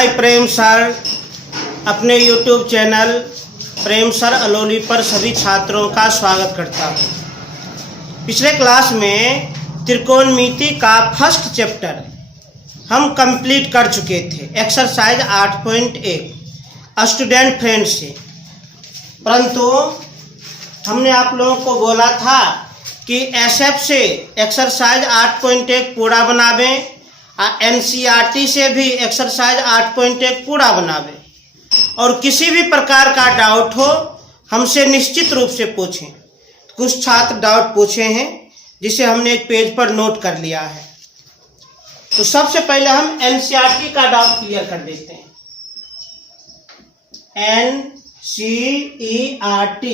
मैं प्रेम सर अपने YouTube channel प्रेम sir अलोली पर सभी छात्रों का स्वागत करता हूँ। पिछले क्लास में त्रिकोणमिति का फर्स्ट चैप्टर हम कंप्लीट कर चुके थे एक्सरसाइज 8.1 स्टूडेंट फ्रेंड से, परंतु हमने आप लोगों को बोला था कि SF से एक्सरसाइज 8.1 पूरा बनावें, NCERT से भी एक्सरसाइज 8.1 पूरा बनावें और किसी भी प्रकार का डाउट हो हमसे निश्चित रूप से पूछें। कुछ छात्र डाउट पूछे हैं जिसे हमने एक पेज पर नोट कर लिया है। तो सबसे पहले हम NCERT का डाउट क्लियर कर देते हैं। NCERT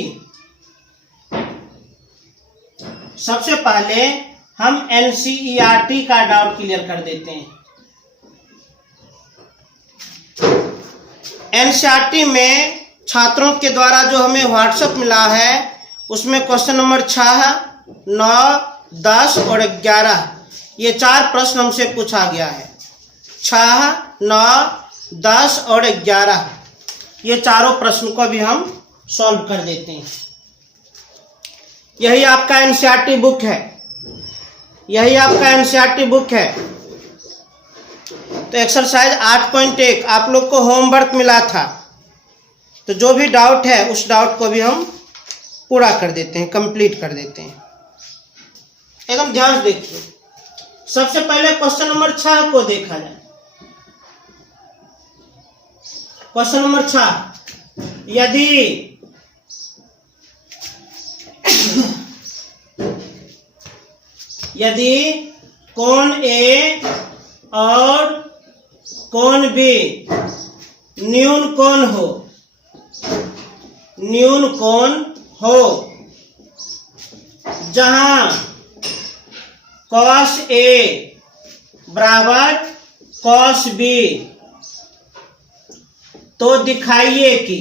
सबसे पहले हम NCERT का डाउट क्लियर कर देते हैं। NCERT में छात्रों के द्वारा जो हमें व्हाट्सएप मिला है उसमें क्वेश्चन नंबर 6, 9, 10 और 11 ये 4 प्रश्न हमसे पूछा गया है। 6, 9, 10 और 11 ये चारों प्रश्न को भी हम सॉल्व कर देते हैं। यही आपका NCERT बुक है, यही आपका NCERT बुक है। तो एक्सरसाइज 8.1 आप लोग को होमवर्क मिला था, तो जो भी डाउट है उस डाउट को भी हम पूरा कर देते हैं, कंप्लीट कर देते हैं। एकदम ध्यान से देखिए। सबसे पहले क्वेश्चन नंबर 6 को देखा जाए। क्वेश्चन नंबर 6, यदि कोण A और कोण B न्यून कोण हो जहां cos A बराबर cos B, तो दिखाइए कि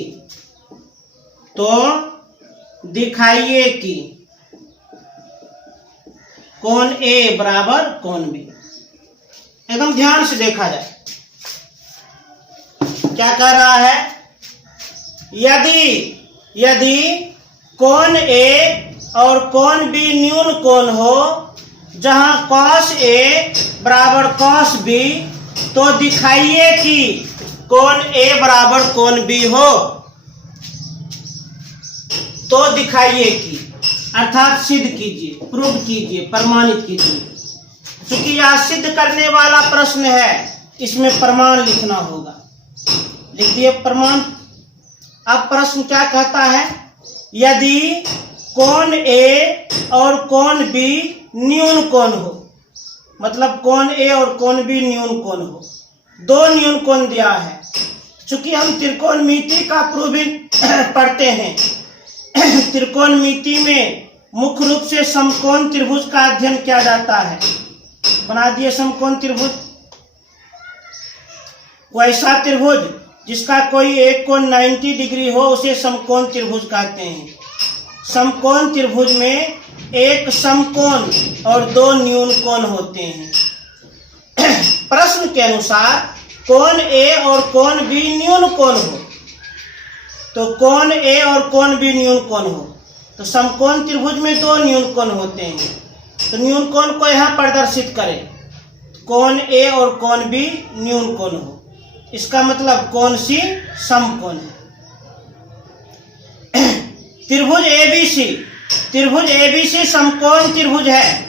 कोण A बराबर कोण B। एकदम ध्यान से देखा जाए क्या कह रहा है। यदि कोण A और कोण B न्यून कोण हो जहां cos A बराबर cos B, तो दिखाइए कि कोण A बराबर कोण B हो। तो दिखाइए कि अर्थात सिद्ध कीजिए, प्रूव कीजिए, प्रमाणित कीजिए। क्योंकि यह सिद्ध करने वाला प्रश्न है, इसमें प्रमाण लिखना होगा। लिखिए प्रमाण। अब प्रश्न क्या कहता है, यदि कोण A और कोण B न्यून कोण हो, मतलब कोण A और कोण B न्यून कोण हो, 2 न्यून कोण दिया है। चूंकि हम त्रिकोणमिति का प्रूविंग पढ़ते हैं, त्रिकोणमिति में मुख्य रूप से समकोण त्रिभुज का अध्ययन किया जाता है। बना दिए समकोण त्रिभुज। वैसा त्रिभुज जिसका कोई एक कोण 90 डिग्री हो उसे समकोण त्रिभुज कहते हैं। समकोण त्रिभुज में एक समकोण और 2 न्यून कोण होते हैं। प्रश्न के अनुसार कोण A और कोण B न्यून कोण हो, तो कोण A और कोण B न्यून कोण हो, तो समकोण त्रिभुज में 2 न्यून कोण होते हैं। तो न्यून कोण को यहाँ प्रदर्शित करें। कोण A और कोण B न्यून कोण हो, इसका मतलब कोण C समकोण है। त्रिभुज ABC समकोण त्रिभुज है।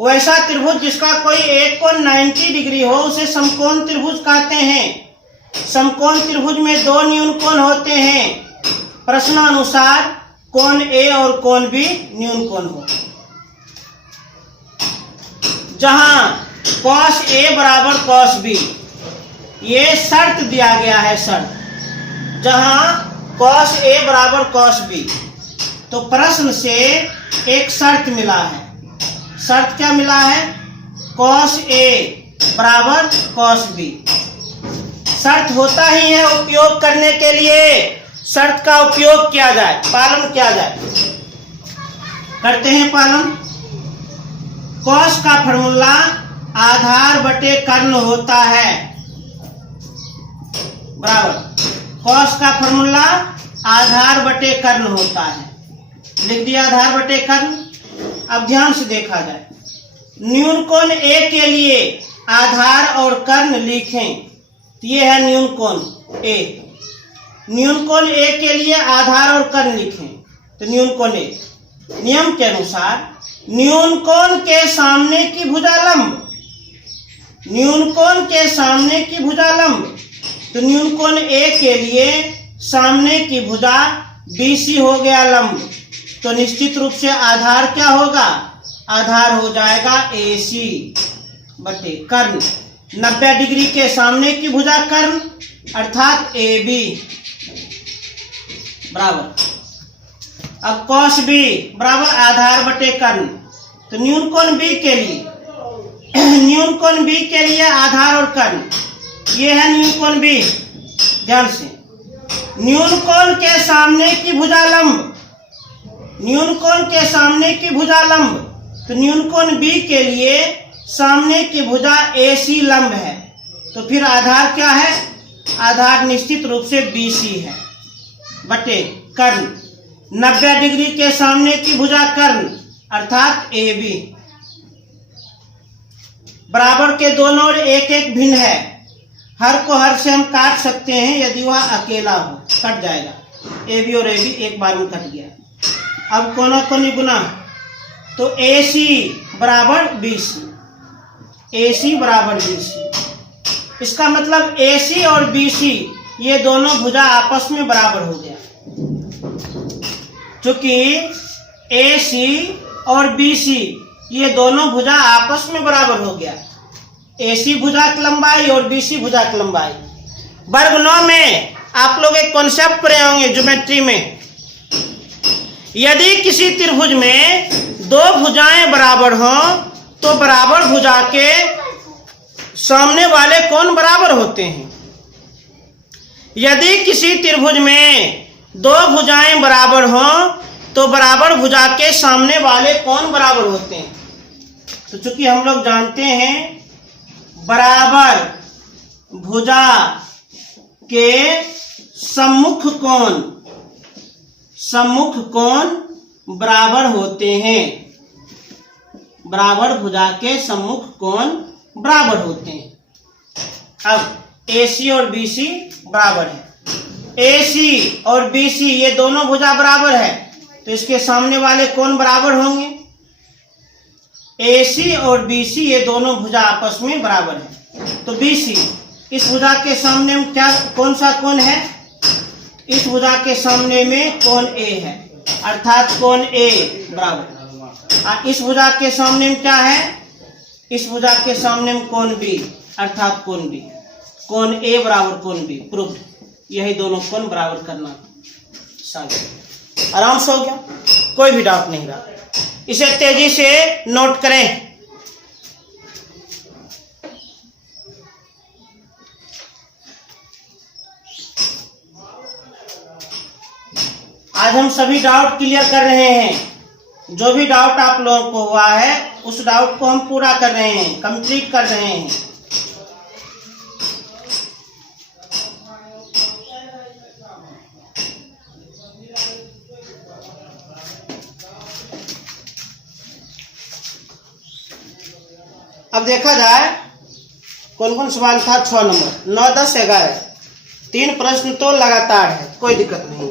वैसा त्रिभुज जिसका कोई एक कोण 90 डिग्री हो उसे समकोण त्रिभुज कहते हैं। समकोण त्रिभुज में 2 न्यून कोण होते हैं। प्रश्नानुसार कोण A और कोण B न्यून कोण हो जहां cos A बराबर cos B, ये शर्त दिया गया है। शर्त जहां cos A बराबर cos B, तो प्रश्न से एक शर्त मिला है। शर्त क्या मिला है, cos A बराबर cos B। शर्त होता ही है उपयोग करने के लिए, शर्त का उपयोग किया जाए, पालन किया जाए। करते हैं पालन। cos का फॉर्मूला आधार बटे कर्ण होता है। बराबर कॉस का फॉर्मूला आधार बटे कर्ण होता है। लिख दिया आधार बटे कर्ण। अब ध्यान से देखा जाए, न्यून कोण ए के लिए आधार और कर्ण लिखें तो ये है न्यून कोण ए। न्यून कोण ए के लिए आधार और कर्ण लिखें तो न्यून कोण ए। नियम के अनुसार न्यून कोण के सामने की भुजा लंब, न्यून कोण के सामने की भुजा लंब, तो न्यून कोण ए के लिए सामने की भुजा BC हो गया लंब, तो निश्चित रूप से आधार क्या होगा, आधार हो जाएगा AC बटे कर्ण। 90 डिग्री के सामने की भुजा कर्ण अर्थात AB बराबर। अब कॉस B बराबर आधार बटे कर्ण, तो न्यून कोण B के लिए न्यून कोण B के लिए आधार और कर्ण, ये है न्यून कोण B। ध्यान से, न्यून कोण के सामने की भुजा लंब, न्यून कोण के सामने की भुजा लंब, तो न्यून कोण B के लिए सामने की भुजा AC लंब है, तो फिर आधार क्या है, आधार निश्चित रूप से BC है बटे कर्ण। 90 डिग्री के सामने की भुजा कर्ण अर्थात AB बराबर के दोनों ओर एक एक भिन्न है। हर को हर से हम काट सकते हैं यदि वह अकेला हो, कट जाएगा। AB और AB एक बार में कट गया। अब कोना कोनी गुना, तो AC बराबर BC, AC बराबर BC। इसका मतलब AC और BC ये दोनों भुजा आपस में बराबर हो गया, क्योंकि AC और BC ये दोनों भुजा आपस में बराबर हो गया। AC भुजा की लंबाई और BC भुजा की लंबाई। वर्ग 9 में आप लोग एक कॉन्सेप्ट पढ़े होंगे ज्योमेट्री में, यदि किसी त्रिभुज में दो भुजाएं बराबर हों तो बराबर भुजा के सामने वाले कोण बराबर होते हैं। यदि किसी त्रिभुज में दो भुजाएं बराबर हों तो बराबर भुजा के सामने वाले कोण बराबर होते हैं। तो चूंकि हम लोग जानते हैं बराबर भुजा के सम्मुख कोण बराबर होते हैं, बराबर भुजा के सम्मुख कोण बराबर होते हैं। अब AC और BC बराबर है, AC और BC ये दोनों भुजा बराबर है, तो इसके सामने वाले कोण बराबर होंगे। AC और BC ये दोनों भुजा आपस में बराबर है, तो BC इस भुजा के सामने में क्या, कौन सा कोण है, इस भुजा के सामने में कोण A है अर्थात कोण A बराबर। इस भुजा के सामने में क्या है, इस भुजा के सामने में कोण B अर्थात कोण B। कोण A बराबर कोण B प्रूफ। यही दोनों कोण बराबर करना आराम से हो गया, कोई भी डाउट नहीं रहा। इसे तेजी से नोट करें। आज हम सभी डाउट क्लियर कर रहे हैं। जो भी डाउट आप लोगों को हुआ है उस डाउट को हम पूरा कर रहे हैं, कंप्लीट कर रहे हैं। अब देखा जाए कौन कौन सवाल था। 6 नंबर, 9, 10, 11 3 प्रश्न तो लगातार है, कोई दिक्कत नहीं।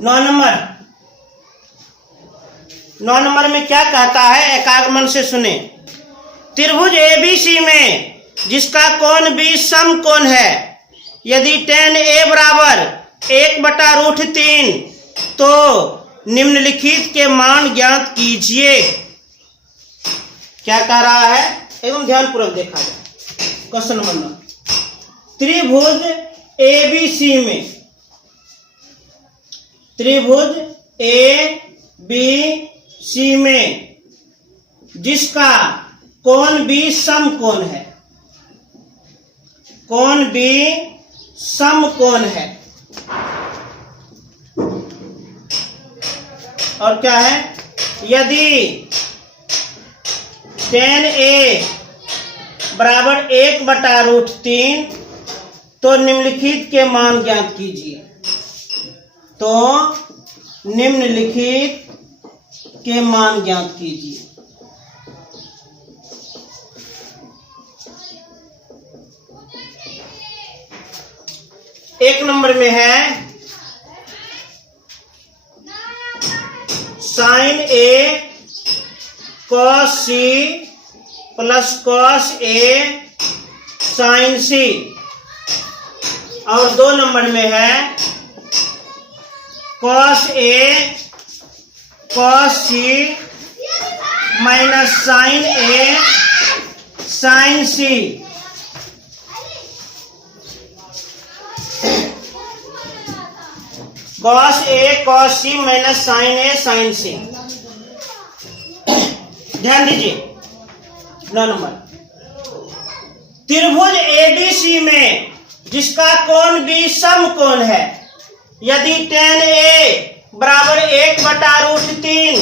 9 नंबर में क्या कहता है, एकाग्र मन से सुने। त्रिभुज ABC में जिसका कोण B समकोण है, यदि tan A बराबर 1/√3 तो निम्नलिखित के मान ज्ञात कीजिए। क्या कह रहा है, एकदम ध्यानपूर्वक देखा जाए। क्वेश्चन नंबर, त्रिभुज ABC में, त्रिभुज ABC में जिसका कोण B समकोण है, कोण B समकोण है, और क्या है, यदि tan A बराबर 1/√3 तो निम्नलिखित के मान ज्ञात कीजिए। तो निम्नलिखित के मान ज्ञात कीजिए। एक नंबर में है साइन ए कॉस सी प्लस कॉस ए साइन सी, और 2 नंबर में है cos A cos C minus sign A sign C. Cos A cos C minus sign A sign सी। ध्यान दीजिए। 9 नंबर, त्रिभुज एबीसी में जिसका कोण बी समकोण है, यदि tan ए बराबर 1/√3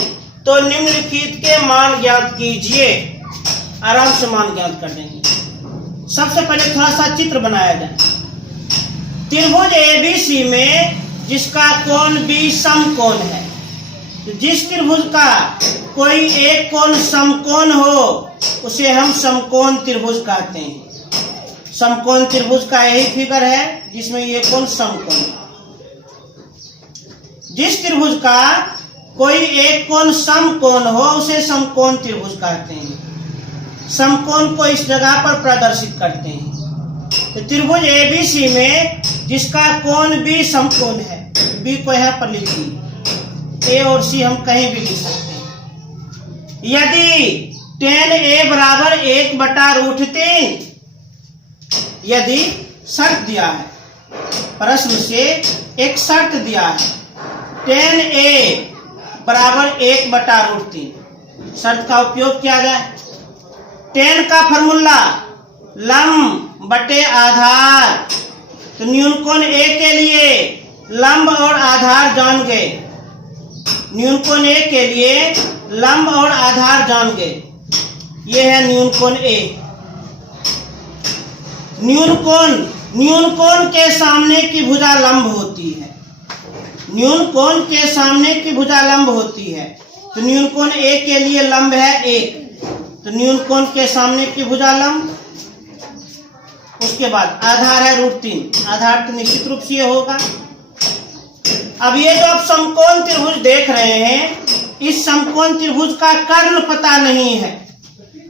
तो निम्नलिखित के मान ज्ञात कीजिए। आराम से मान ज्ञात कर देंगे। सबसे पहले थोड़ा सा चित्र बनाया जाए। त्रिभुज एबीसी में जिसका कोण बी समकोण है, तो जिस त्रिभुज का कोई एक कोण समकोण हो उसे हम समकोण त्रिभुज कहते हैं। समकोण त्रिभुज का यही फिगर है जिसमें ये कोण समकोण है। जिस त्रिभुज का कोई एक कोण समकोण हो उसे समकोण त्रिभुज कहते हैं। समकोण को इस जगह पर प्रदर्शित करते हैं। तो त्रिभुज एबीसी में जिसका कोण बी समकोण है, बी को यहाँ पर लिखिए, ए और सी हम कहीं भी लिख सकते हैं। यदि tan ए बराबर 1/√3, यदि शर्त दिया है, प्रश्न से एक शर्त दिया है, tan ए बराबर 1/√3, शर्त का उपयोग किया गया। tan का फॉर्मूला लंब बटे आधार, तो न्यूनकोण ए के लिए लंब और आधार जान गए। न्यूनकोण ए के लिए लंब और आधार जान गए। ये है न्यूनकोण ए। न्यूनकोण के सामने की भुजा लंब होती है। न्यूनकोण के सामने की भुजा लंब होती है, तो न्यूनकोण ए के लिए लंब है 1, तो न्यूनकोण के सामने की भुजा लंब। उसके बाद आधार है √3, आधार तो निश्चित रूप से ये होगा। अब ये जो आप समकोण त्रिभुज देख रहे हैं, इस समकोण त्रिभुज का कर्ण पता नहीं है,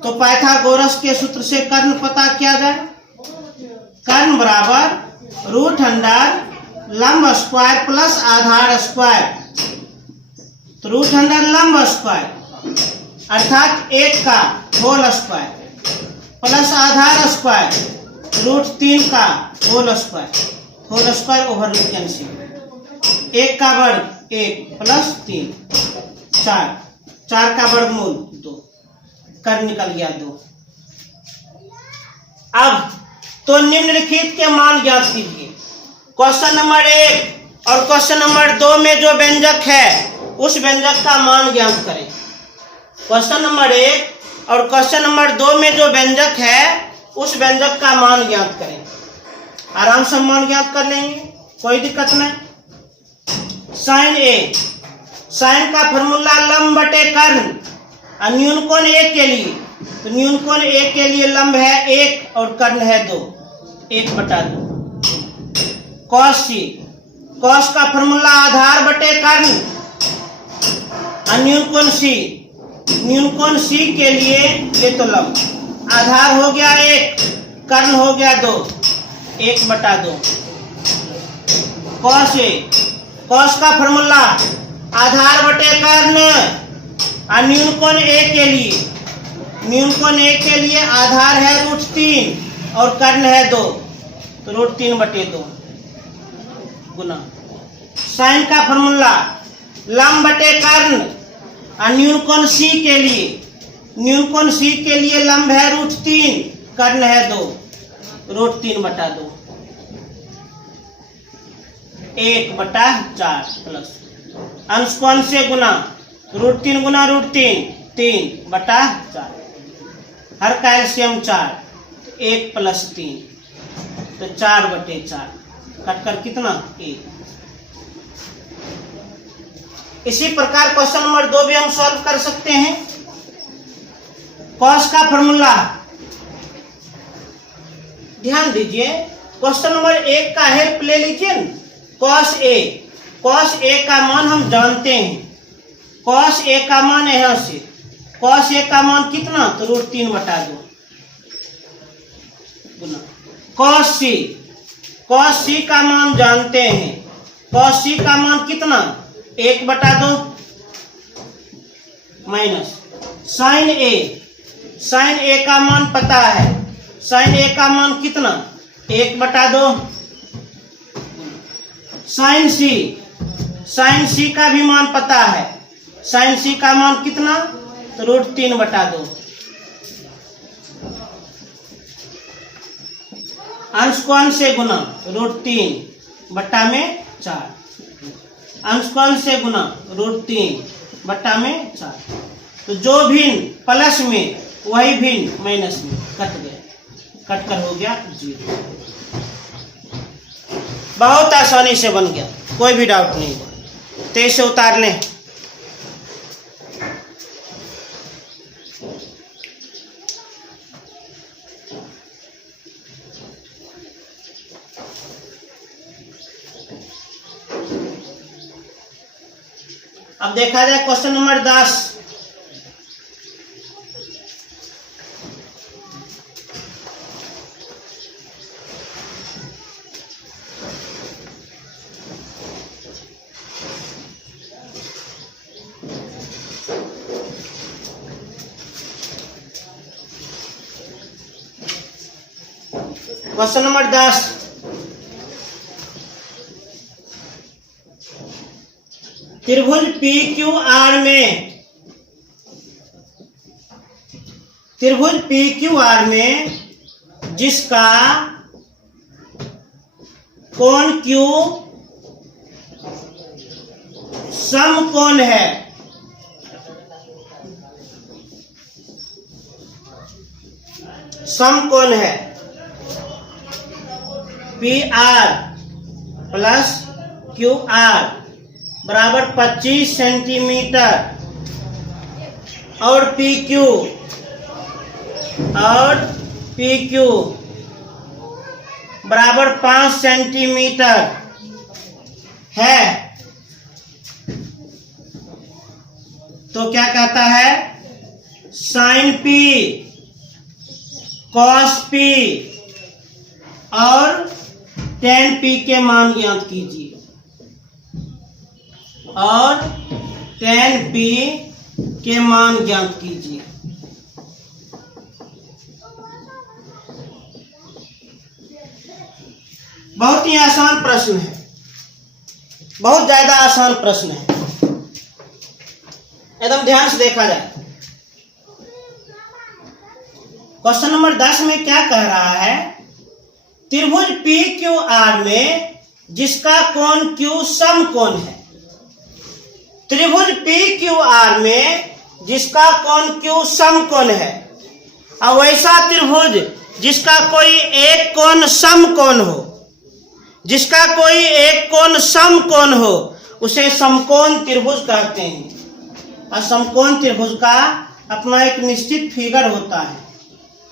तो पाइथागोरस के सूत्र से कर्ण पता किया जाए। कर्ण बराबर √अंडर लंब स्क्वायर प्लस आधार स्क्वायर, तो √अंडर लंब स्क्वायर अर्थात 1 का होल स्क्वायर प्लस आधार स्क्वायर √3 का whole square over root cancel. 1 का वर्ग 1 प्लस 3 4 का वर्गमूल 2, कर निकल गया 2। अब तो निम्नलिखित के मान ज्ञात कीजिए। क्वेश्चन नंबर 1 और क्वेश्चन नंबर 2 में जो व्यंजक है उस व्यंजक का मान ज्ञात करें। क्वेश्चन नंबर 1 और क्वेश्चन नंबर 2 में जो व्यंजक है उस व्यंजक का मान ज्ञात करें। आराम से मान ज्ञात कर लेंगे, कोई दिक्कत नहीं। साइन ए, साइन का फॉर्मूला लंब बटे कर्ण, और न्यूनकोण ए के लिए, तो न्यूनकोण ए के लिए लंब है 1 और कर्ण है 2, 1/2। कॉस सी, कॉस का फॉर्मूला आधार बटे कर्ण, और न्यूनकोण सी के लिए ये तो लंब, आधार हो गया 1, कर्ण हो गया 2, 1/2। कॉस ए, कॉस का फॉर्मूला आधार बटे कर्ण, और न्यूनकोण ए के लिए आधार है √3 और कर्ण है 2, तो √3/2 गुना। साइन का फॉर्मूला लंब बटे कर्ण, और न्यूनकोण सी के लिए लंब है √3, कर्ण है 2, √3/2 1/4 प्लस अंशकोण से गुना, √3 गुना √3 3/4, हर का एलसीएम 4, 1 + 3 तो 4/4 कट कर कितना 1। इसी प्रकार क्वेश्चन नंबर 2 भी हम सॉल्व कर सकते हैं। कॉस का फॉर्मूला ध्यान दीजिए, क्वेश्चन नंबर 1 का हेल्प ले लीजिए। कॉस ए का मान हम जानते हैं। कॉस ए का मान यहां से, कॉस ए का मान कितना, तो √3/2 गुना कॉस सी का मान जानते हैं। कॉस सी का मान कितना 1/2 माइनस साइन ए का मान पता है। साइन ए का मान कितना 1/2 साइन सी का भी मान पता है। साइन सी का मान कितना, तो √3/2 अंश को अंश से गुना √3/4 अंश को अंश से गुना √3/4। तो जो भिन्न प्लस में वही भिन्न माइनस में कट गया, कट कर हो गया 0। बहुत आसानी से बन गया, कोई भी डाउट नहीं हुआ। तो इसे उतार लें। अब देखा जाए क्वेश्चन नंबर 10। क्वेश्चन नंबर 10, त्रिभुज PQR में जिसका कोण Q समकोण है, समकोण है PR प्लस QR बराबर 25 सेंटीमीटर और PQ बराबर 5 सेंटीमीटर है, तो क्या कहता है, साइन P कॉस P और tan P के मान ज्ञात कीजिए, और tan P के मान ज्ञात कीजिए। बहुत ही आसान प्रश्न है, बहुत ज्यादा आसान प्रश्न है, एकदम ध्यान से देखा जाए। क्वेश्चन नंबर 10 में क्या कह रहा है, त्रिभुज PQR में जिसका कोण Q समकोण है। त्रिभुज PQR में जिसका कोण Q समकोण है, और वैसा त्रिभुज जिसका कोई एक कोण समकोण हो, जिसका कोई एक कोण समकोण हो, उसे समकोण त्रिभुज कहते हैं। और समकोण त्रिभुज का अपना एक निश्चित फिगर होता है,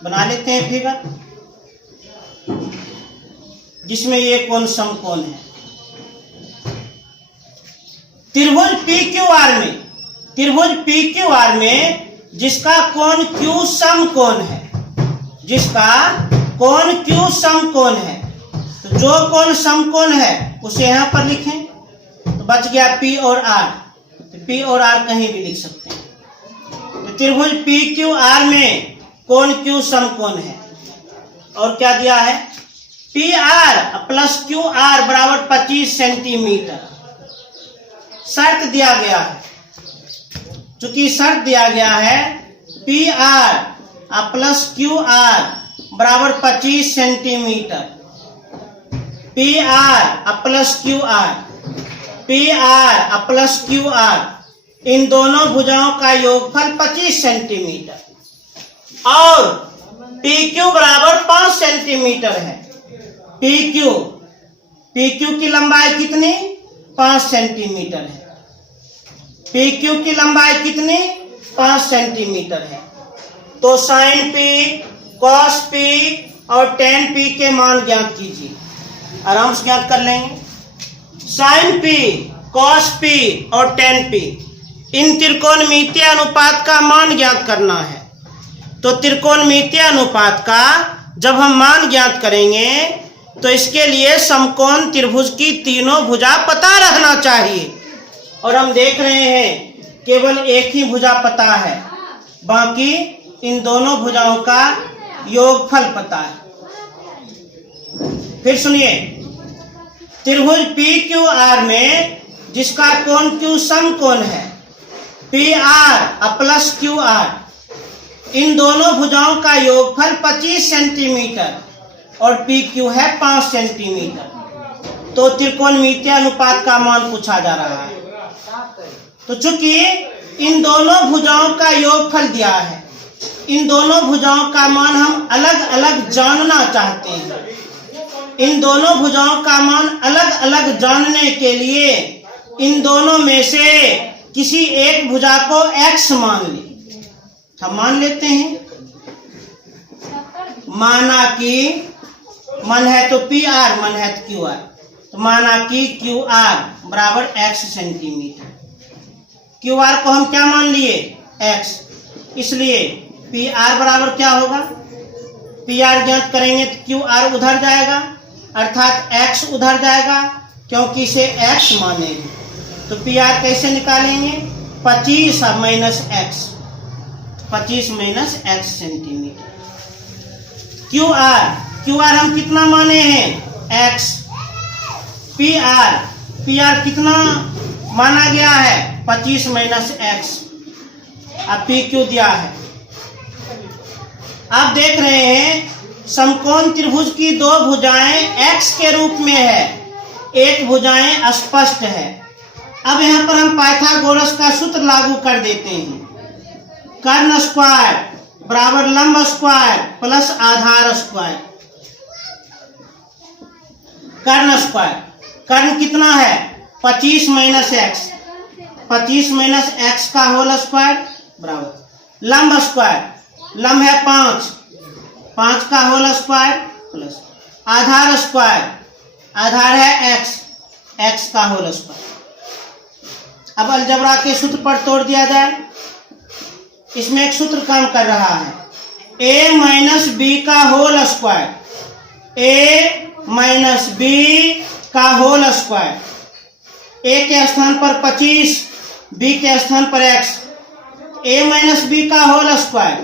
बना लेते हैं फिगर, जिसमें ये कोण समकोण है। त्रिभुज PQR में जिसका कोण Q समकोण है, जिसका कोण Q समकोण है, तो जो कोण समकोण है उसे यहां पर लिखें, तो बच गया P और R। तो P और R कहीं भी लिख सकते हैं। तो त्रिभुज PQR में कोण Q समकोण है, और क्या दिया है, PR प्लस QR बराबर 25 सेंटीमीटर। शर्त दिया गया है, चूंकि शर्त दिया गया है PR प्लस QR बराबर 25 सेंटीमीटर। PR प्लस QR इन दोनों भुजाओं का योगफल 25 सेंटीमीटर और PQ बराबर 5 सेंटीमीटर है। पी क्यू की लंबाई कितनी 5 सेंटीमीटर है। पी क्यू की लंबाई कितनी 5 सेंटीमीटर है। तो साइन पी, कॉस पी और टेन पी के मान ज्ञात कीजिए। आराम से ज्ञात कर लेंगे। साइन पी, कॉस पी और टेन पी, इन त्रिकोणमितीय अनुपात का मान ज्ञात करना है। तो त्रिकोणमितीय अनुपात का जब हम मान ज्ञात करेंगे तो इसके लिए समकोण त्रिभुज की तीनों भुजा पता रहना चाहिए। और हम देख रहे हैं केवल एक ही भुजा पता है, बाकी इन दोनों भुजाओं का योगफल पता है। फिर सुनिए, त्रिभुज पी क्यू आर में जिसका कोण क्यू समकोण है, P R plus Q R, इन दोनों भुजाओं का योगफल 25 सेंटीमीटर और पी क्यू है 5 सेंटीमीटर। तो त्रिकोणमितीय अनुपात का मान पूछा जा रहा है। तो चूंकि इन दोनों भुजाओं का योगफल दिया है, इन दोनों भुजाओं का मान हम अलग अलग जानना चाहते हैं। इन दोनों भुजाओं का मान अलग अलग जानने के लिए इन दोनों में से किसी एक भुजा को x मान ले। हम मान लेते हैं, माना कि मन है तो पी आर, मन है तो क्यू आर, तो माना कि क्यू आर बराबर x सेंटीमीटर। क्यू आर को हम क्या मान लिए x, इसलिए पी आर बराबर क्या होगा, पी आर ज्ञात करेंगे तो क्यू आर उधर जाएगा, अर्थात x उधर जाएगा क्योंकि इसे x मानेंगे। तो पी आर कैसे निकालेंगे, 25 minus x, 25 minus x centimetre. Q R हम कितना माने हैं x, पी आर कितना माना गया है 25 माइनस x। अब पी क्यू दिया है। आप देख रहे हैं समकोण त्रिभुज की दो भुजाएं x के रूप में है, एक भुजाएं स्पष्ट है। अब यहाँ पर हम पाइथागोरस का सूत्र लागू कर देते हैं। कर्ण स्क्वायर बराबर लंब स्क्वायर प्लस आधार स्क्वायर। कर्ण स्क्वायर, कर्ण कितना है 25 माइनस एक्स, 25 माइनस एक्स का होल स्क्वायर बराबर लंब स्क्वायर, लंब है 5, 5 का होल स्क्वायर प्लस आधार स्क्वायर, आधार है x, x का होल स्क्वायर। अब अलजबरा के सूत्र पर तोड़ दिया जाए। इसमें एक सूत्र काम कर रहा है, a माइनस बी का whole square, a minus B का होल स्क्वायर। a के स्थान पर 25, b के स्थान पर x, a माइनस बी का whole square,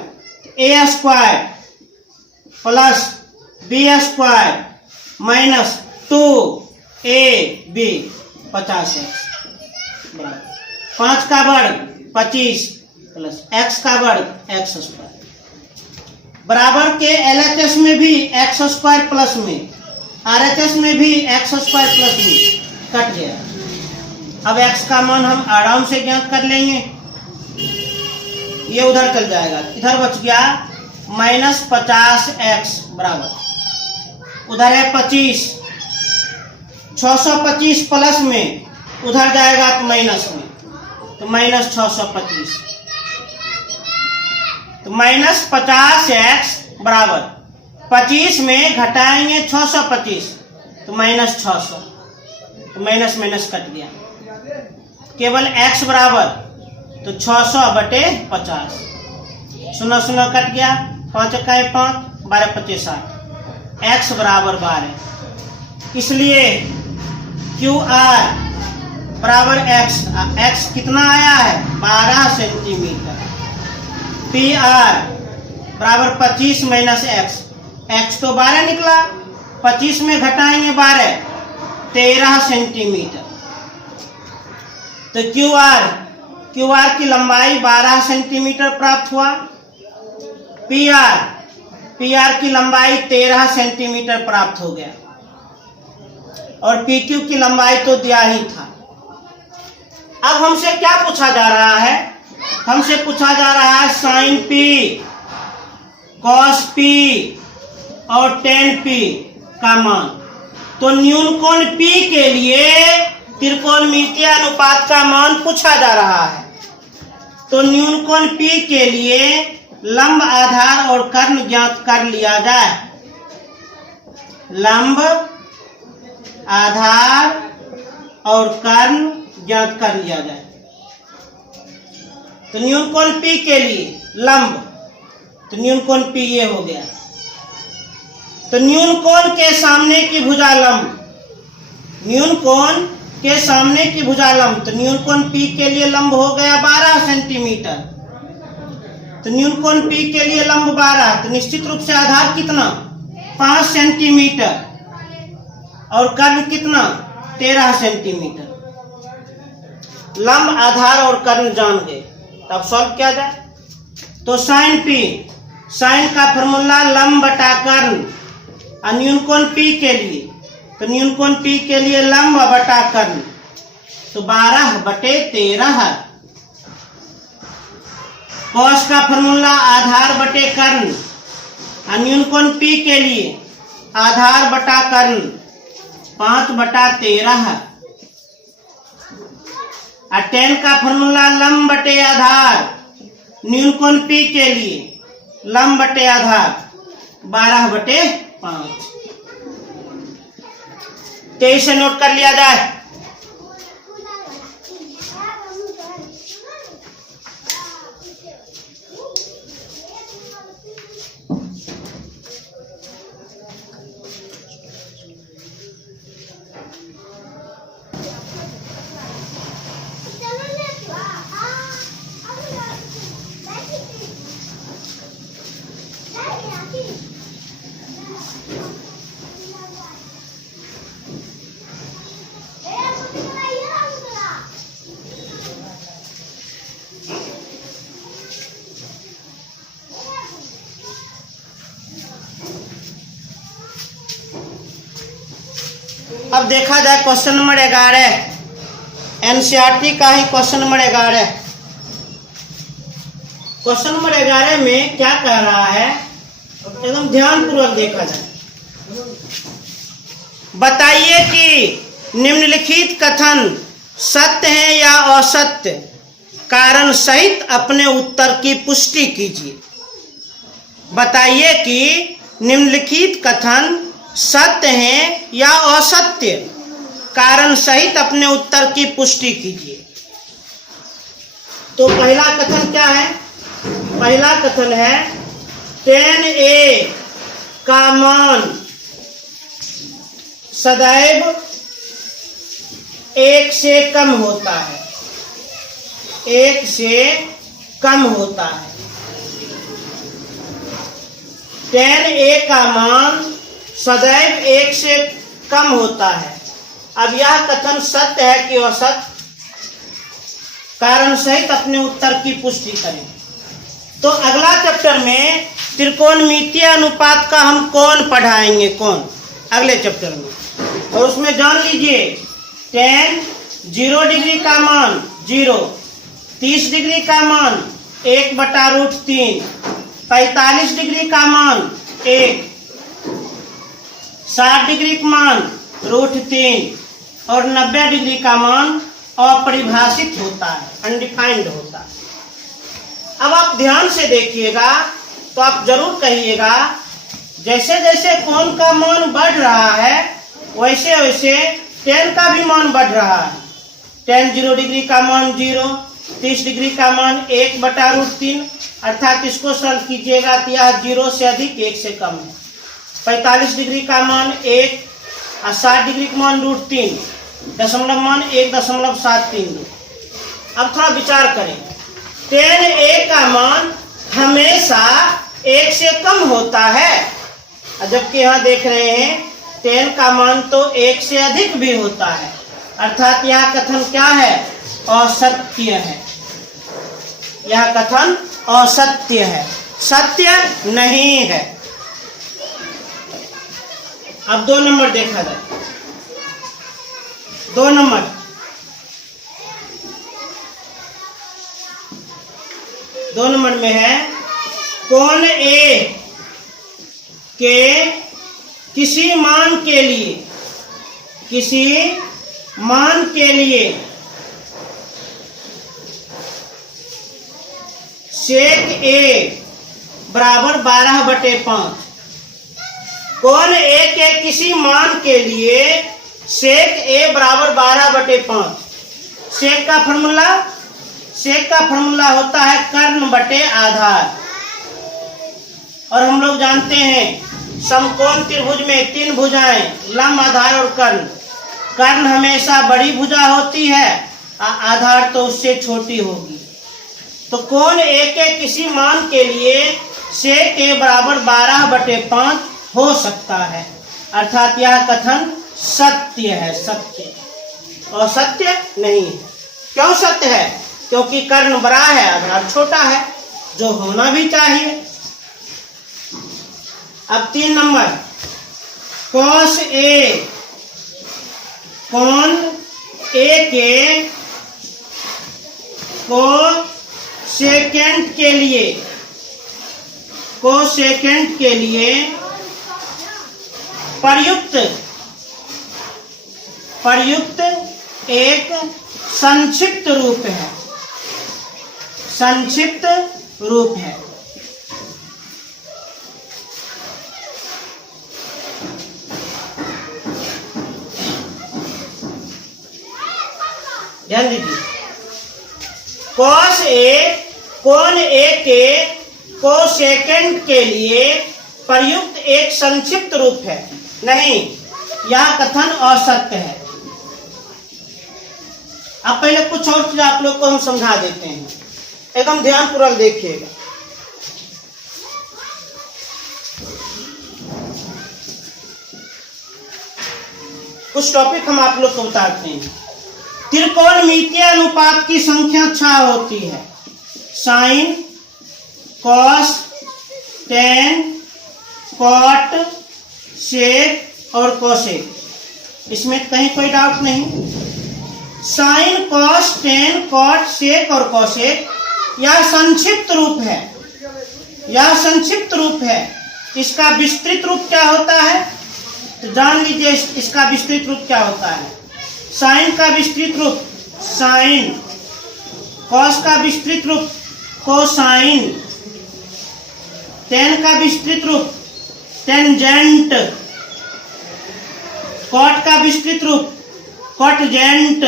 a square plus b square minus 2ab 50x बराबर 5 का वर्ग 25 प्लस x का वर्ग x स्क्वायर बराबर के LHS में भी x स्क्वायर प्लस में RHS में भी x स्क्वायर प्लस में कट गया। अब x का मान हम आराम से ज्ञात कर लेंगे। ये उधर चल जाएगा, इधर बच गया माइनस 50x बराबर, उधर है 25, 625 प्लस में उधर जाएगा तो माइनस में, तो माइनस 625, तो माइनस 50x बराबर 25 में घटाएंगे 625 तो माइनस 600, तो माइनस माइनस कट गया, केवल x बराबर तो 600 बटे 50, 0 0 कट गया, 5 का 5, 12 25 60, x बराबर 12। इसलिए क्यू आर बराबर x कितना आया है 12 सेंटीमीटर, पी आर बराबर 25 माइनस x तो 12 निकला, 25 में घटाएंगे 12, 13 सेंटीमीटर। तो क्यू आर की लंबाई 12 सेंटीमीटर प्राप्त हुआ, पी आर की लंबाई 13 सेंटीमीटर प्राप्त हो गया, और पी क्यू की लंबाई तो दिया ही था। अब हमसे क्या पूछा जा रहा है, हमसे पूछा जा रहा है साइन पी, कॉस पी और टेन पी का मान। तो न्यून कोण P के लिए त्रिकोणमितीय अनुपात का मान पूछा जा रहा है। तो न्यून कोण P के लिए लंब, आधार और कर्ण ज्ञात कर लिया जाए। लंब, आधार और कर्ण ज्ञात कर लिया जाए। तो न्यून कोण P के लिए लंब, तो न्यून कोण P ये हो गया। तो न्यून कोण के सामने की भुजा लंब, न्यून कोण के सामने की भुजा लंब, तो न्यून कोण P के लिए लंब हो गया 12 सेंटीमीटर। तो न्यून कोण P के लिए लंब 12, तो निश्चित रूप से आधार कितना 5 सेंटीमीटर और कर्ण कितना 13 सेंटीमीटर। लंब, आधार और कर्ण जान गए, तब सॉल्व किया जाए। तो साइन P, साइन का फॉर्मूला लंब बटा कर्ण, और न्यून कोण P के लिए, तो न्यून कोण P के लिए लंब बटा कर्ण, तो 12/13। कॉस का फॉर्मूला आधार बटे कर्ण, और न्यून कोण P के लिए आधार बटा कर्ण 5/13। और टेन का फॉर्मूला लंब बटे आधार, न्यून कोण P के लिए लंब बटे आधार 12/5। 23 से नोट कर लिया जाए। अब देखा जाए क्वेश्चन नंबर 11, एनसीईआरटी का ही क्वेश्चन नंबर 11। क्वेश्चन नंबर 11 में क्या कह रहा है, एकदम ध्यानपूर्वक देखा जाए। बताइए कि निम्नलिखित कथन सत्य है या असत्य, कारण सहित अपने उत्तर की पुष्टि कीजिए। बताइए कि निम्नलिखित कथन सत्य है या असत्य, कारण सहित अपने उत्तर की पुष्टि कीजिए। तो पहला कथन क्या है, पहला कथन है tan A का मान सदैव 1 से कम होता है, 1 से कम होता है। tan A का मान सदैव 1 से कम होता है। अब यह कथन सत्य है कि असत्य, कारण सहित अपने उत्तर की पुष्टि करें। तो अगला चैप्टर में त्रिकोणमितीय अनुपात का हम कोण पढ़ाएंगे, कोण अगले चैप्टर में। और उसमें जान लीजिए tan 0 डिग्री का मान 0, 30 डिग्री का मान 1/√3, 45 डिग्री का मान 1, 60 डिग्री का मान √3 और 90 डिग्री का मान अपरिभाषित होता है, अनडिफाइंड होता है। अब आप ध्यान से देखिएगा तो आप जरूर कहिएगा, जैसे जैसे कोण का मान बढ़ रहा है वैसे वैसे tan का भी मान बढ़ रहा है। tan 0 डिग्री का मान 0, 30 डिग्री का मान 1/√3, अर्थात इसको सॉल्व कीजिएगा तो यह 0 से अधिक 1 से कम है। 45 डिग्री का मान 1 और 60 डिग्री का मान √3, दशमलव मान 1.732। अब थोड़ा विचार करें, tan A का मान हमेशा 1 से कम होता है, जबकि यहाँ देख रहे हैं tan का मान तो 1 से अधिक भी होता है, अर्थात यह कथन क्या है, असत्य है। यह कथन असत्य है, सत्य नहीं है। अब 2 नंबर देखा जाए। 2 नंबर, दो नंबर में है कोण A के किसी मान के लिए किसी मान के लिए सेक ए बराबर 12/5। कौन ए के किसी मान के लिए सेक ए बराबर 12/5। सेक का फॉर्मूला होता है कर्ण बटे आधार। और हम लोग जानते हैं समकोण त्रिभुज में 3 भुजाएं, लंब, आधार और कर्ण। कर्ण हमेशा बड़ी भुजा होती है, आधार तो उससे छोटी होगी। तो कोण ए के किसी मान के लिए सेक ए बराबर 12/5 हो सकता है, अर्थात यह कथन सत्य है। सत्य और सत्य नहीं है। क्यों सत्य है? क्योंकि कर्ण बड़ा है, आधार छोटा है, जो होना भी चाहिए। अब 3 नंबर, कॉस ए, कोण ए के कोसेकेंट के लिए प्रयुक्त एक संक्षिप्त रूप है। ध्यान दीजिए, कॉस ए कोण ए के कोसेकेंट के लिए प्रयुक्त एक संक्षिप्त रूप है। नहीं, यह कथन असत्य है। अब पहले कुछ और चीज आप लोग को हम समझा देते हैं, एकदम ध्यानपूर्वक देखिएगा। कुछ टॉपिक हम आप लोग को बताते हैं। त्रिकोणमितीय अनुपात की संख्या 6 होती है। साइन, कॉस, टेन, कॉट, सेक और कोसेक। इसमें कहीं कोई डाउट नहीं। साइन, कॉस, टेन, कॉट, सेक और कोसेक यह संक्षिप्त रूप है। इसका विस्तृत रूप क्या होता है तो जान लीजिए। इसका विस्तृत रूप क्या होता है। साइन का विस्तृत रूप साइन, कॉस का विस्तृत रूप कोसाइन, टेन का विस्तृत रूप टेंजेंट, कॉट का विस्तृत रूप कॉटजेंट,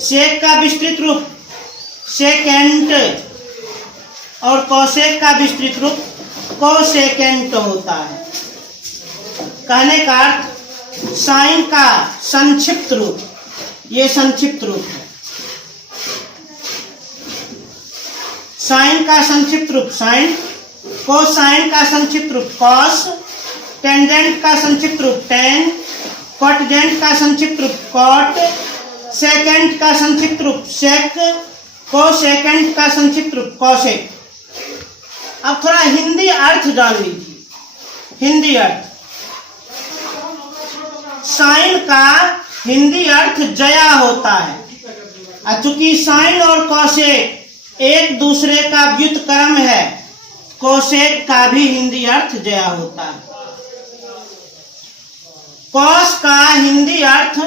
सेक का विस्तृत रूप सेकेंट और कोसेक का विस्तृत रूप कोसेकेंट होता है। कहने का अर्थ साइन का संक्षिप्त रूप, ये संक्षिप्त रूप है। साइन का संक्षिप्त रूप साइन, कोसाइन का संक्षिप्त रूप कॉस, टेंजेंट का संक्षिप्त रूप टेन, कॉटजेंट का संक्षिप्त रूप कॉट, सेकेंट का संक्षिप्त रूप सेक, कोसेकेंट का संक्षिप्त रूप कोसेक। अब थोड़ा हिंदी अर्थ जान लीजिए। हिंदी अर्थ, साइन का हिंदी अर्थ जया होता है। चूंकि साइन और कोसेक एक दूसरे का व्युत्क्रम है, कोसेक का भी हिंदी अर्थ जया होता है। कॉस का हिंदी अर्थ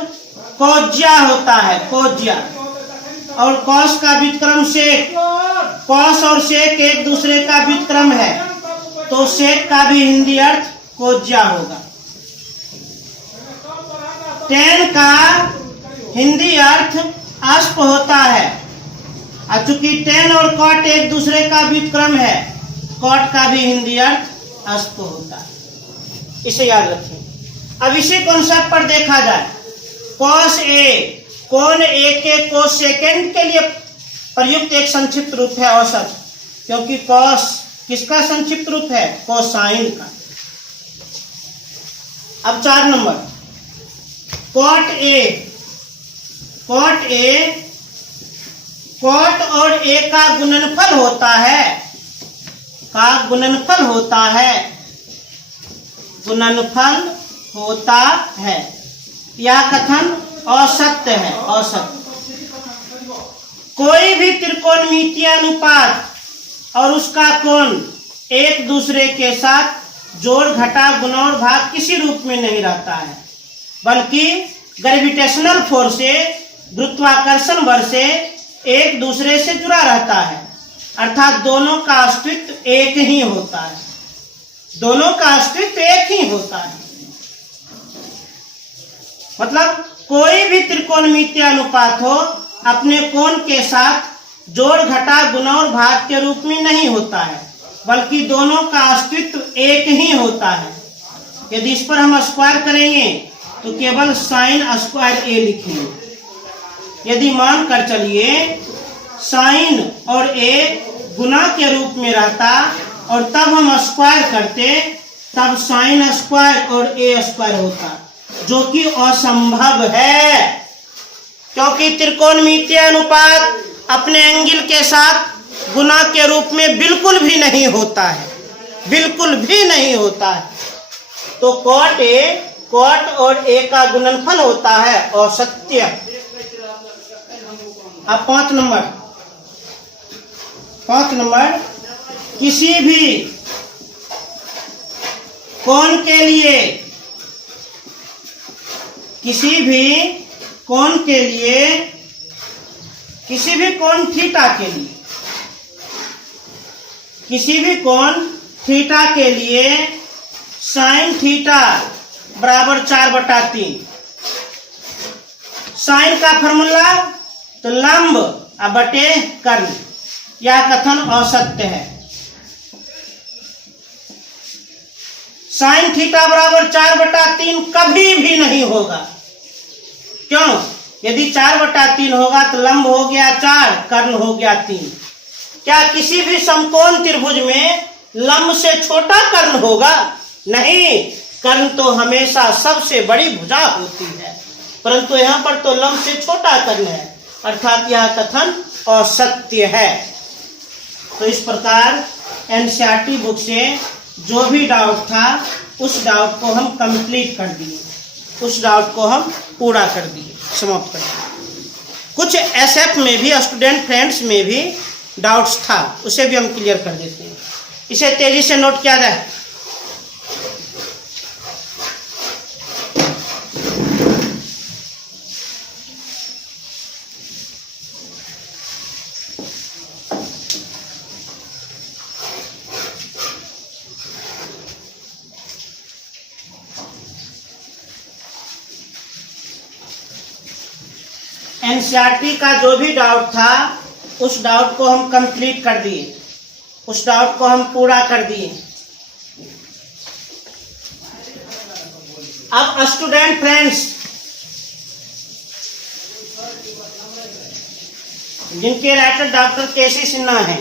कोज्या होता है, कोज्या। और कॉस का व्युत्क्रम सेक, कॉस और सेक एक दूसरे का व्युत्क्रम है, तो सेक का भी हिंदी अर्थ कोज्या होगा। टेन का हिंदी अर्थ अश्प होता है। चूंकि टेन और कॉट एक दूसरे का व्युत्क्रम है, कॉट का भी हिंदी अर्थ अश्प होता है। इसे याद रखें। अब इसी कॉन्सेप्ट पर देखा जाए, कॉस ए कोण ए के कोसेकेंट के लिए प्रयुक्त एक संक्षिप्त रूप है औसत, क्योंकि कॉस किसका संक्षिप्त रूप है? कोसाइन का। अब 4 नंबर, कॉट ए कॉट और ए का गुणनफल होता है, गुणनफल होता है। यह कथन असत्य है, असत्य। कोई भी त्रिकोणमितीय अनुपात और उसका कोण एक दूसरे के साथ जोड़ घटा गुणा और भाग किसी रूप में नहीं रहता है, बल्कि ग्रेविटेशनल फोर्स से, गुरुत्वाकर्षण बल से एक दूसरे से जुड़ा रहता है। अर्थात दोनों का अस्तित्व एक ही होता है, दोनों का अस्तित्व एक ही होता है। मतलब कोई भी त्रिकोणमितीय अनुपात हो अपने कोण के साथ जोड़ घटा गुणा और भाग के रूप में नहीं होता है, बल्कि दोनों का अस्तित्व एक ही होता है। यदि इस पर हम स्क्वायर करेंगे तो केवल साइन स्क्वायर ए लिखेंगे। यदि मान कर चलिए साइन और ए गुना के रूप में रहता और तब हम स्क्वायर करते, तब साइन स्क्वायर और ए स्क्वायर होता, जो कि असंभव है, क्योंकि त्रिकोणमितीय अनुपात अपने एंगल के साथ गुना के रूप में बिल्कुल भी नहीं होता है, बिल्कुल भी नहीं होता है। तो कॉट ए कॉट और ए का गुणनफल होता है औसत्य। अब 5 नंबर किसी भी कोण के लिए, किसी भी कोण के लिए, किसी भी कोण थीटा के लिए, किसी भी कोण थीटा के लिए साइन थीटा बराबर 4/3। साइन का फॉर्मूला तो लंब बटे कर्ण, यह कथन असत्य है। साइन थीटा बराबर 4/3 कभी भी नहीं होगा। क्यों? यदि 4/3 होगा तो लंब हो गया 4, कर्ण हो गया 3। क्या किसी भी समकोण त्रिभुज में लंब से छोटा कर्ण होगा? नहीं, कर्ण तो हमेशा सबसे बड़ी भुजा होती है, परंतु यहाँ पर तो लंब से छोटा कर्ण है, अर्थात यह कथन असत्य है। तो इस प्रकार एनसीईआरटी बुक से जो भी डाउट था उस डाउट को हम कंप्लीट कर दिए, उस डाउट को हम पूरा कर दिए, समाप्त कर दिए। कुछ एसएफ में भी, स्टूडेंट फ्रेंड्स में भी डाउट्स था, उसे भी हम क्लियर कर देते हैं। इसे तेजी से नोट किया जाए। एनसीईआरटी का जो भी डाउट था उस डाउट को हम कंप्लीट कर दिए, उस डाउट को हम पूरा कर दिए। अब स्टूडेंट फ्रेंड्स जिनके राइटर डॉक्टर केसी सिन्हा हैं,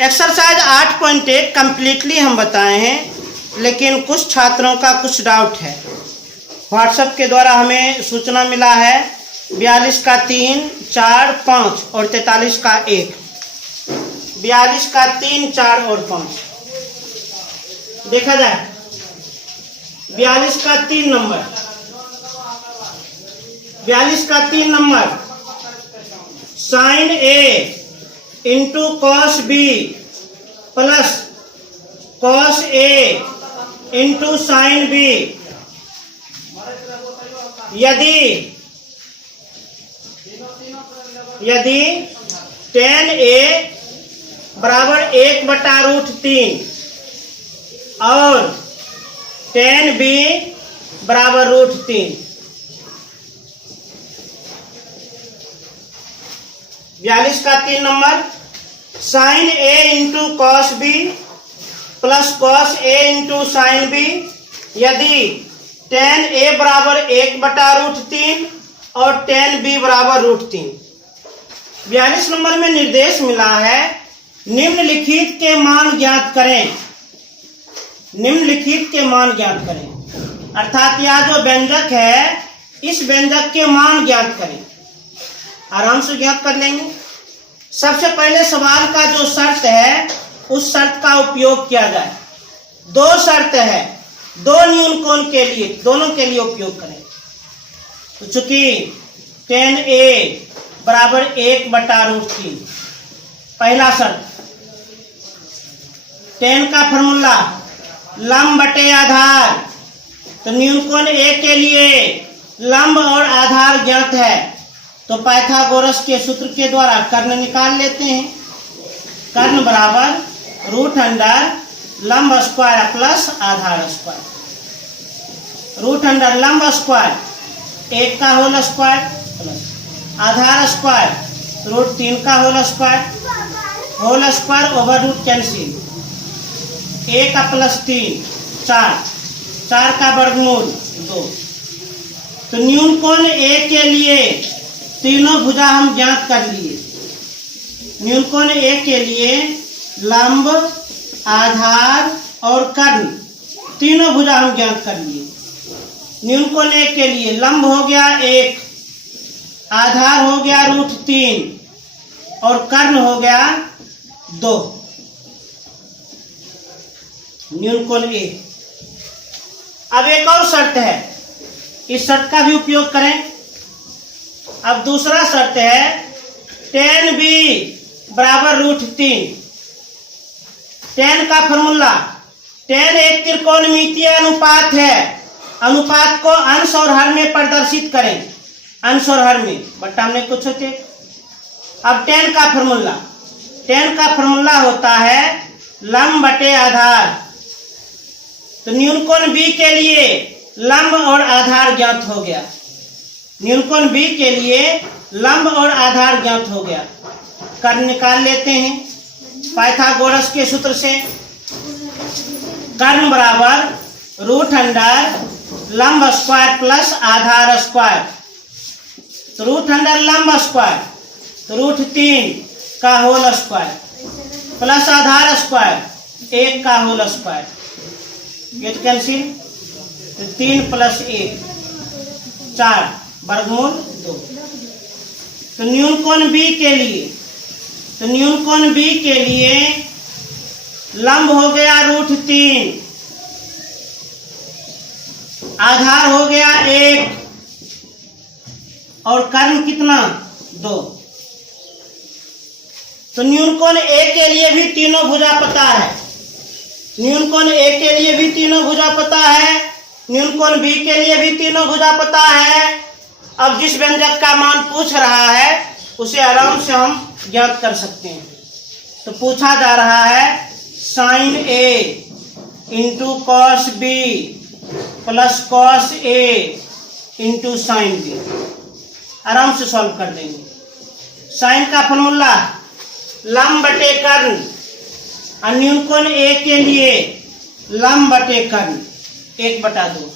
एक्सरसाइज 8.1 कंप्लीटली हम बताए हैं, लेकिन कुछ छात्रों का कुछ डाउट है। व्हाट्सएप के द्वारा हमें सूचना मिला है 42 का 3, 4, 5 और 43 का 1। 42 का 3, 4 और 5 देखा जाए। 42 का 3 नंबर, 42 का 3 number sine A into cos B plus cos A into sine B. यदि tan A बराबर 1/√3 और tan B बराबर √3, 42 का 3 number sine A into cos B plus cos A into sine B. यदि tan A बराबर 1/√3 और tan B बराबर √3। 42 number में निर्देश मिला है निम्नलिखित के मान ज्ञात करें, निम्नलिखित के मान ज्ञात करें, अर्थात यह जो व्यंजक है इस व्यंजक के मान ज्ञात करें। आराम से ज्ञात कर लेंगे। सबसे पहले सवाल का जो शर्त है उस शर्त का उपयोग किया जाए। 2 शर्त है, 2 न्यून कोण के लिए, दोनों के लिए उपयोग करें। तो चूंकि tan A बराबर 1/√3, पहला शर्त tan का फॉर्मूला लंब बटे आधार। तो न्यूनकोण A के लिए लंब और आधार ज्ञात है, तो पाइथागोरस के सूत्र के द्वारा कर्ण निकाल लेते हैं। कर्ण बराबर रूट अंडर लंब स्क्वायर प्लस आधार स्क्वायर। रूट अंडर लंब स्क्वायर 1 का होल स्क्वायर प्लस आधार स्क्वायर रूट 3 का whole square over root cancel. 1 का प्लस 3 4 का वर्गमूल 2। तो न्यूनकोण A के लिए तीनों भुजा हम ज्ञात कर लिए। न्यूनकोण A के लिए लंब, आधार और कर्ण तीनों भुजा हम ज्ञात कर लिए। न्यूनकोण A के लिए लंब हो गया 1, आधार हो गया रूट 3 और कर्ण हो गया 2। न्यूनकोण A। अब एक और शर्त है, इस शर्त का भी उपयोग करें। अब दूसरा शर्त है tan b बराबर रूट 3। tan का फॉर्मूला, tan एक त्रिकोणमितीय अनुपात है। अनुपात को अंश और हर में प्रदर्शित करें, अंश और हर में बट्टा में कुछ होते। अब tan का फॉर्मूला होता है लंब बटे आधार। तो न्यूनकोण B के लिए लंब और आधार ज्ञात हो गया। न्यूनकोण B के लिए लंब और आधार ज्ञात हो गया। कर्ण निकाल लेते हैं पाइथागोरस के सूत्र से। कर्ण बराबर रूट अंडर लंब स्क्वायर प्लस आधार स्क्वायर। तो रूट अंडर लंब स्क्वायर तो रूट 3 का होल स्क्वायर प्लस आधार स्क्वायर 1 का होल स्क्वायर। ये तो कैंसिल, तो 3 प्लस 1 4 वर्गमूल 2। तो न्यूनकोण B के लिए लंब हो गया रूट 3, आधार हो गया 1 और कर्ण कितना 2। तो न्यूनकोण A के लिए भी तीनों भुजा पता है। न्यूनकोण A के लिए भी तीनों भुजा पता है, न्यूनकोण B के लिए भी तीनों भुजा पता है। अब जिस व्यंजक का मान पूछ रहा है उसे आराम से हम ज्ञात कर सकते हैं। तो पूछा जा रहा है sin A into cos B plus cos A into sign B। आराम से सॉल्व कर देंगे। साइन का फॉर्मूला लंब बटे कर्ण, और न्यूनकोण A के लिए लंब बटे कर्ण 1/2।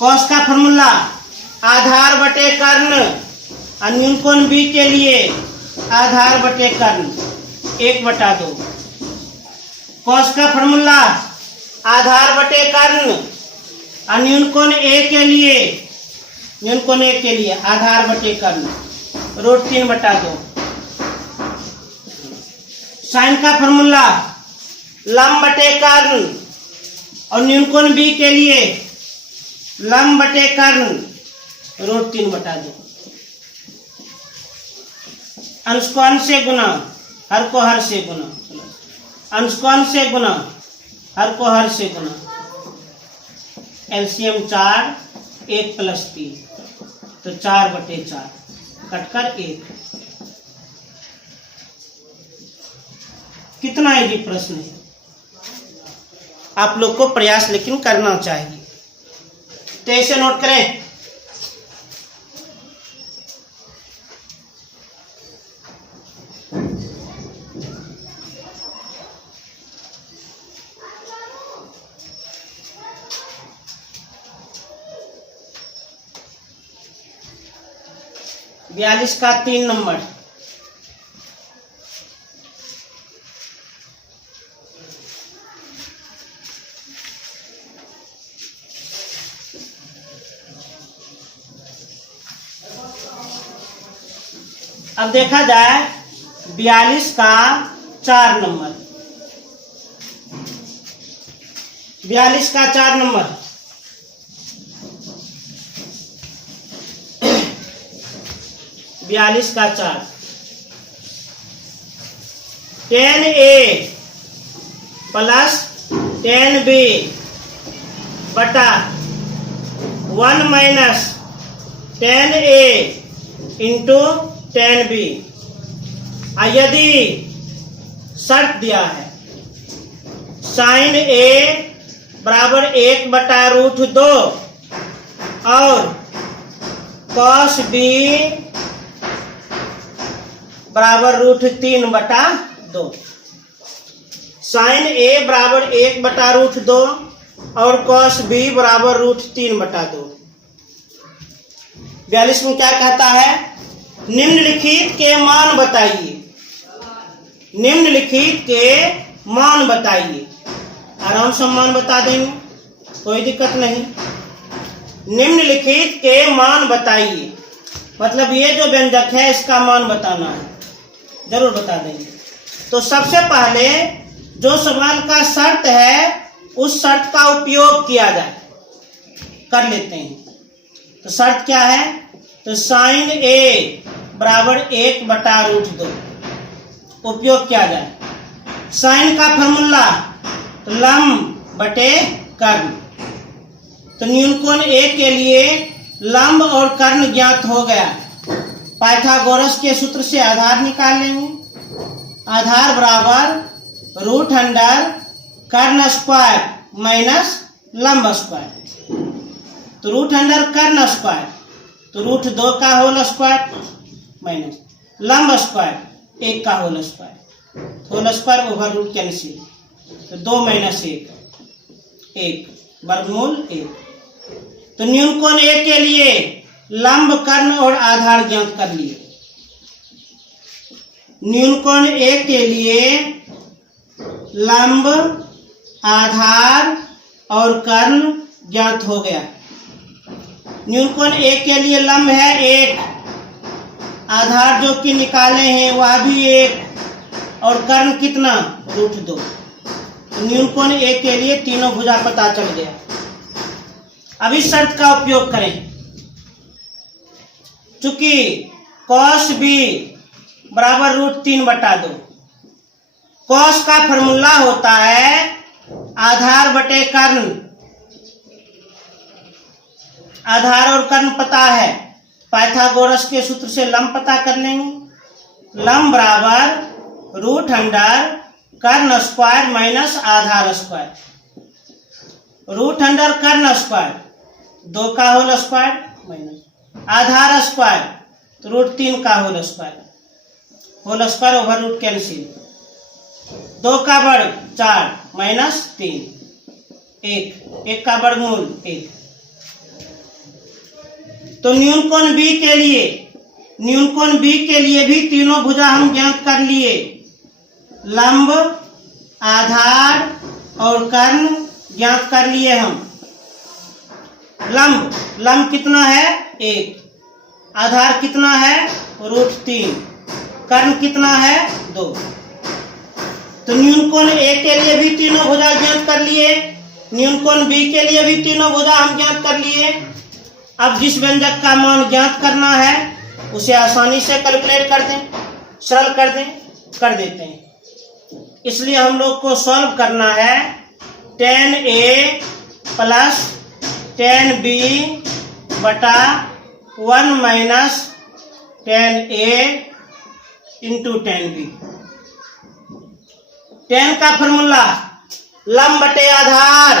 कॉस का फॉर्मूला आधार बटे कर्ण, और न्यूनकोण B के लिए आधार बटे कर्ण 1/2। कॉस का फॉर्मूला आधार बटे कर्ण, और न्यूनकोण A के लिए आधार बटे कर्ण रूट 3/2। साइन का फॉर्मूला लंब बटे कर्ण, और न्यूनकोण B के लिए लंब बटे कर्ण रूट 3/2। अंश को अंश से गुना, हर को हर से गुना, अंश को अंश से गुना, हर को हर से गुना। एलसीएम 4 1 प्लस 3 तो 4/4 कटकर 1। कितना इजी प्रश्न है। आप लोग को प्रयास लेकिन करना चाहिए। तो ऐसे नोट करें। बयालीस का 3 नंबर। अब देखा जाए 42 का 4 नंबर। 42 का 4 number. tan A plus 10b बटा 1 माइनस 10a इंटू 10b। यदि शर्त दिया है साइन a बराबर 1/√2 और कॉस b बराबर √3/2, साइन a बराबर 1/√2 और कॉस b बराबर √3/2। 42 में क्या कहता है? निम्नलिखित के मान बताइए, निम्नलिखित के मान बताइए। आराम से मान बता देंगे, कोई दिक्कत नहीं। निम्नलिखित के मान बताइए मतलब ये जो व्यंजक है इसका मान बताना है, जरूर बता देंगे। तो सबसे पहले जो सवाल का शर्त है उस शर्त का उपयोग किया जाए, कर लेते हैं। तो शर्त क्या है? तो साइन a बराबर 1/√2 उपयोग किया जाए। साइन का फॉर्मूला तो लंब बटे कर्ण। तो न्यूनकोण a के लिए लंब और कर्ण ज्ञात हो गया। पाइथागोरस के सूत्र से आधार निकाल लेंगे। आधार बराबर √अंडर कर्ण स्क्वायर माइनस लंब स्क्वायर। तो √अंडर कर्ण स्क्वायर तो √2 का होल स्क्वायर माइनस लंब स्क्वायर 1 का whole square, whole square over root cancel. तो 2 माइनस 1 वर्गमूल 1। तो न्यूनकोण a के लिए लंब कर्ण और आधार ज्ञात कर लिए। न्यूनकोण a के लिए लंब आधार और कर्ण ज्ञात हो गया। न्यूनकोण a के लिए लंब है 1, आधार जो कि निकाले हैं वह भी 1 और कर्ण कितना √2। न्यूनकोण a के लिए तीनों भुजा पता चल गया। अब इस शर्त का उपयोग करें। चूंकि cos b बराबर √3/2, cos का फॉर्मूला होता है आधार बटे कर्ण। आधार और कर्ण पता है, पाइथागोरस के सूत्र से लंब पता कर लेंगे। लंब बराबर √अंडर कर्ण स्क्वायर माइनस आधार स्क्वायर। √अंडर कर्ण स्क्वायर 2 का होल स्क्वायर माइनस आधार स्क्वायर तो √3 का whole square over root cancel. 2 का वर्ग 4 माइनस 3 1 का वर्गमूल 1। तो न्यूनकोण b के लिए भी तीनों भुजा हम ज्ञात कर लिए। लंब आधार और कर्ण ज्ञात कर लिए हम। लंब कितना है 1, आधार कितना है √3, कर्ण कितना है 2। तो न्यूनकोण a के लिए भी तीनों भुजा ज्ञात कर लिए, न्यूनकोण b के लिए भी तीनों भुजा हम ज्ञात कर लिए। अब जिस व्यंजक का मान ज्ञात करना है उसे आसानी से कैलकुलेट कर दें, सरल कर देते हैं। इसलिए हम लोग को सॉल्व करना है 10a प्लस 10b बटा 1 माइनस 10a इंटू 10b। 10 का फॉर्मूला लंब बटे आधार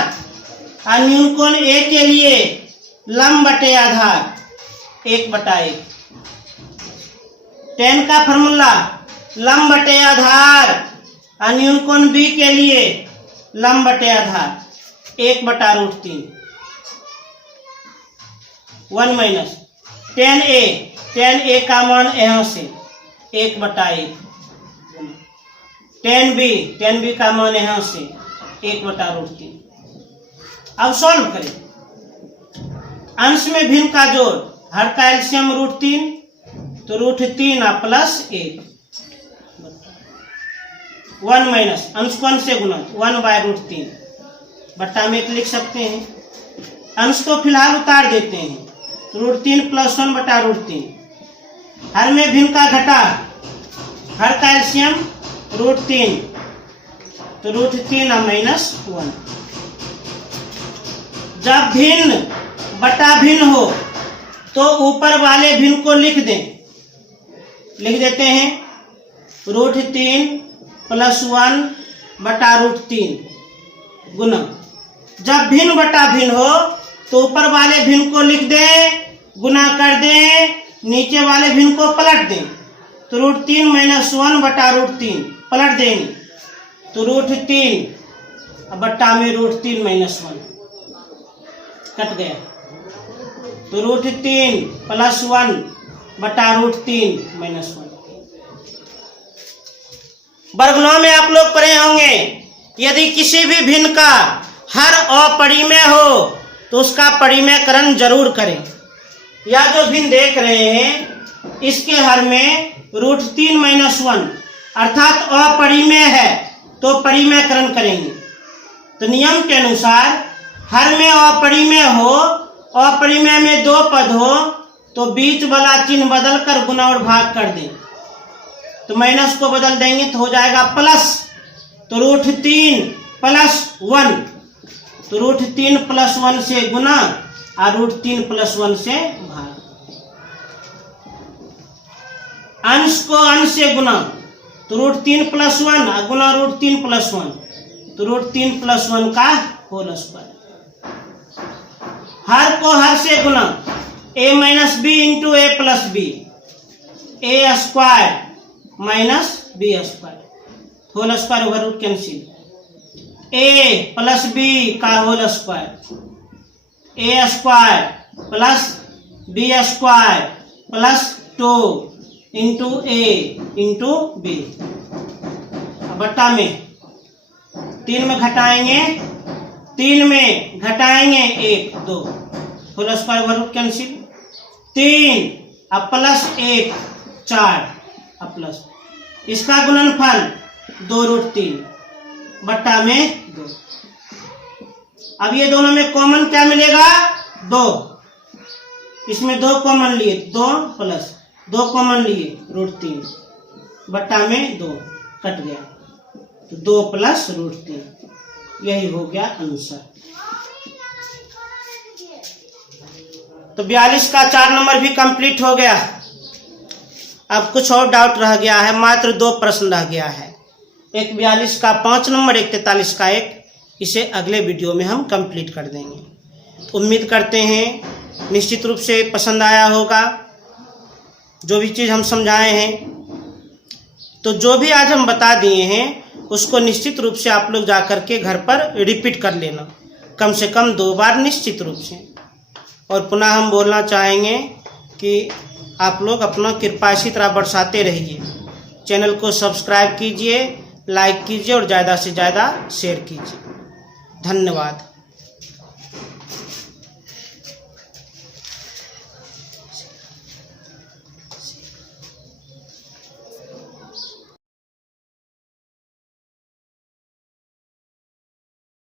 और न्यूनकोण a के लिए लंब बटे आधार 1/1। 10 का फॉर्मूला लंब बटे आधार और न्यूनकोण b के लिए लंब बटे आधार 1/√3। 1 माइनस 10a का मान यहाँ से 1/1। 10b का मान यहाँ से 1/√3। अब सॉल्व करें। अंश में भिन्न का जोड़, हर का एलसीएम √3 तो √3 प्लस 1 1 माइनस अंश को अंश से गुना 1/√3 बट्टा में 1 लिख सकते हैं। अंश को फिलहाल उतार देते हैं तो √3 प्लस 1/√3। हर में भिन्न का घटा, हर का एलसीएम √3 तो √3 और -1। जब भिन्न बटा भिन्न हो तो ऊपर वाले भिन्न को लिख देते हैं √3 + 1 बटा √3 गुना। जब भिन्न बटा भिन्न हो तो ऊपर वाले भिन्न को लिख दें, गुना कर दें, नीचे वाले भिन्न को पलट दें। तो √3 - 1 बटा √3 पलट देंगे तो √3 बट्टा में √3 - 1 कट गया। तो √3 + 1 बटा √3 - 1। वर्ग 9 में आप लोग पढ़े होंगे, यदि किसी भी भिन्न का हर अपरिमेय हो तो उसका परिमेयकरण जरूर करें। या जो भिन्न देख रहे हैं इसके हर में √3 - 1 अर्थात अपरिमेय है तो परिमेयकरण करेंगे। तो नियम के अनुसार हर में अपरिमेय हो, अपरिमेय में 2 पद हो तो बीच वाला चिन्ह बदल कर गुना और भाग कर दें। तो माइनस को बदल देंगे तो हो जाएगा प्लस। तो √3 + 1, तो √3 + 1 से गुना और √3 + 1 से भाग। अंश को अंश से गुना तो √3 + 1 गुना √3 + 1, तो √3 + 1 का होल स्क्वायर। हर को हर से गुना a - b × a + b, a² - b² whole square over root cancel. a + b का whole square, a² + b² + 2 × a × b। बट्टा में 3 में घटाएंगे 3 में घटाएंगे 1 2 whole square over root cancel. 3 + 1 4 plus इसका गुणनफल 2√3 बट्टा में 2। अब ये दोनों में कॉमन क्या मिलेगा 2, इसमें 2 कॉमन लिए 2 प्लस 2 कॉमन लिए √3 बट्टा में 2 कट गया तो 2 + √3, यही हो गया आंसर। तो 42 का 4 नंबर भी कंप्लीट हो गया। अब कुछ और डाउट रह गया है, मात्र 2 प्रश्न रह गया है, एक 42 का 5 नंबर, एक 43 का 1। इसे अगले वीडियो में हम कंप्लीट कर देंगे। तो उम्मीद करते हैं निश्चित रूप से पसंद आया होगा जो भी चीज़ हम समझाए हैं। तो जो भी आज हम बता दिए हैं उसको निश्चित रूप से आप लोग जा कर के घर पर रिपीट कर लेना, कम से कम 2 बार निश्चित रूप से। और पुनः हम बोलना चाहेंगे कि आप लोग अपना कृपा इसी तरह बरसाते रहिए। चैनल को सब्सक्राइब कीजिए, लाइक कीजिए और ज़्यादा से ज़्यादा शेयर कीजिए। धन्यवाद।